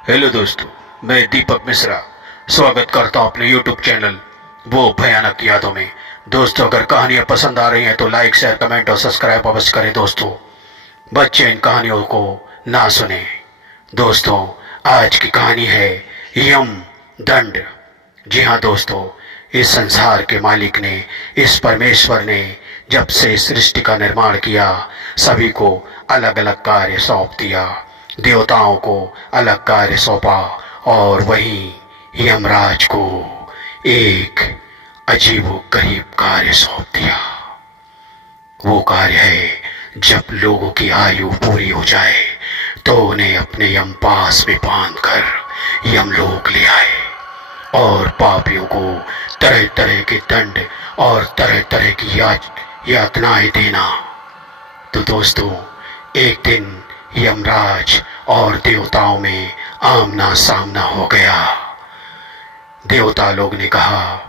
Hello दोस्तों, मैं दीपक मिश्रा स्वागत करता हूं अपने यूट्यूब चैनल वो भयानक यादों में। दोस्तों, अगर कहानियां पसंद आ रही हैं तो लाइक, शेयर, कमेंट और सब्सक्राइब अवश्य करें। दोस्तों, बच्चे इन कहानियों को ना सुने। दोस्तों, आज की कहानी है यम दंड। जी हाँ दोस्तों, इस संसार के मालिक ने, इस परमेश्वर ने जब से सृष्टि का निर्माण किया, सभी को अलग अलग कार्य सौंप दिया। देवताओं को अलग कार्य सौंपा और वहीं यमराज को एक अजीबोगरीब कार्य सौंप दिया। वो कार्य है, जब लोगों की आयु पूरी हो जाए तो उन्हें अपने यमपास में बांधकर यमलोक ले आए और पापियों को तरह तरह के दंड और तरह तरह की यातनाएं देना। तो दोस्तों, एक दिन यमराज और देवताओं में आमना सामना हो गया। देवता लोग ने कहा,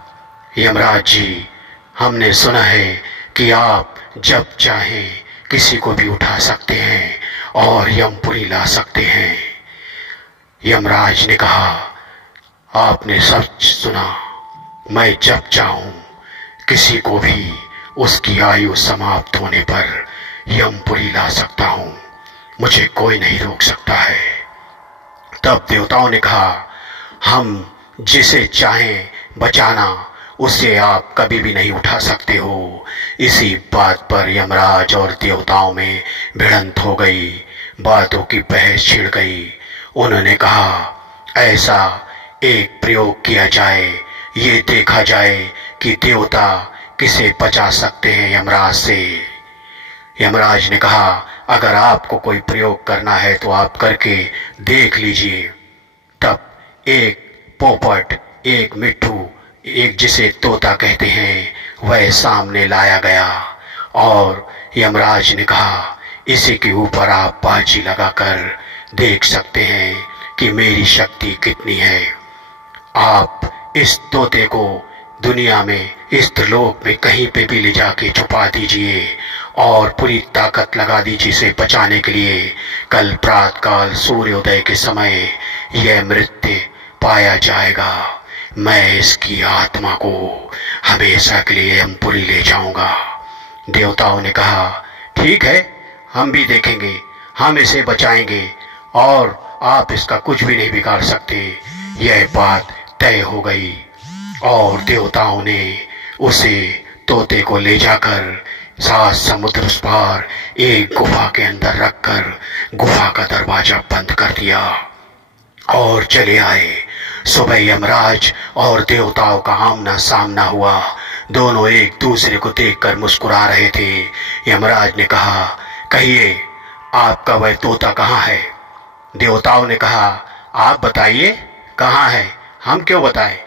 यमराज जी, हमने सुना है कि आप जब चाहें किसी को भी उठा सकते हैं और यमपुरी ला सकते हैं। यमराज ने कहा, आपने सच सुना, मैं जब चाहूं किसी को भी उसकी आयु समाप्त होने पर यमपुरी ला सकता हूं, मुझे कोई नहीं रोक सकता है। तब देवताओं ने कहा, हम जिसे चाहें बचाना उसे आप कभी भी नहीं उठा सकते हो। इसी बात पर यमराज और देवताओं में भिड़ंत हो गई, बातों की बहस छिड़ गई। उन्होंने कहा, ऐसा एक प्रयोग किया जाए, ये देखा जाए कि देवता किसे बचा सकते हैं यमराज से। यमराज ने कहा, अगर आपको कोई प्रयोग करना है तो आप करके देख लीजिए। तब एक पोपट, एक मिट्ठू, एक जिसे तोता कहते हैं, वह सामने लाया गया और यमराज ने कहा, इसी के ऊपर आप बाजी लगाकर देख सकते हैं कि मेरी शक्ति कितनी है। आप इस तोते को दुनिया में, इस त्रिलोक में कहीं पे भी ले जाके छुपा दीजिए और पूरी ताकत लगा दीजिए इसे बचाने के लिए। कल प्रातःकाल सूर्योदय के समय यह मृत्यु पाया जाएगा। मैं इसकी आत्मा को हमेशा के लिए यमपुरी ले जाऊंगा। देवताओं ने कहा, ठीक है, हम भी देखेंगे, हम इसे बचाएंगे और आप इसका कुछ भी नहीं बिगाड़ सकते। यह बात तय हो गई और देवताओं ने उसे, तोते को ले जाकर 7 समुद्र उस पार एक गुफा के अंदर रखकर गुफा का दरवाजा बंद कर दिया और चले आए। सुबह यमराज और देवताओं का आमना सामना हुआ। दोनों एक दूसरे को देखकर मुस्कुरा रहे थे। यमराज ने कहा, कहिए, आपका वह तोता कहाँ है? देवताओं ने कहा, आप बताइए कहाँ है, हम क्यों बताएं?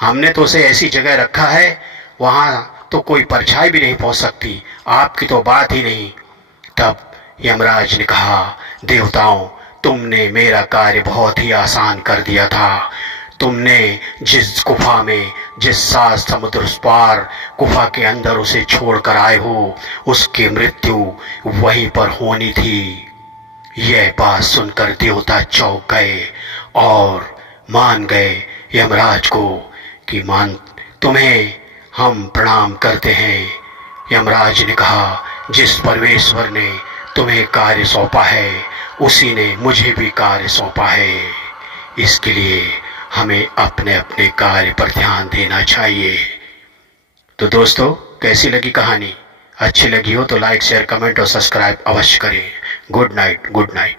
हमने तो उसे ऐसी जगह रखा है, वहां तो कोई परछाई भी नहीं पहुंच सकती, आपकी तो बात ही नहीं। तब यमराज ने कहा, देवताओं, तुमने मेरा कार्य बहुत ही आसान कर दिया था। तुमने जिस गुफा में, जिस 7 समुद्र उस पार गुफा के अंदर उसे छोड़कर आए हो, उसकी मृत्यु वहीं पर होनी थी। यह बात सुनकर देवता चौंक गए और मान गए यमराज को कि तुम्हें हम प्रणाम करते हैं। यमराज ने कहा, जिस परमेश्वर ने तुम्हें कार्य सौंपा है उसी ने मुझे भी कार्य सौंपा है। इसके लिए हमें अपने अपने कार्य पर ध्यान देना चाहिए। तो दोस्तों, कैसी लगी कहानी? अच्छी लगी हो तो लाइक, शेयर, कमेंट और सब्सक्राइब अवश्य करें। Good night, good night.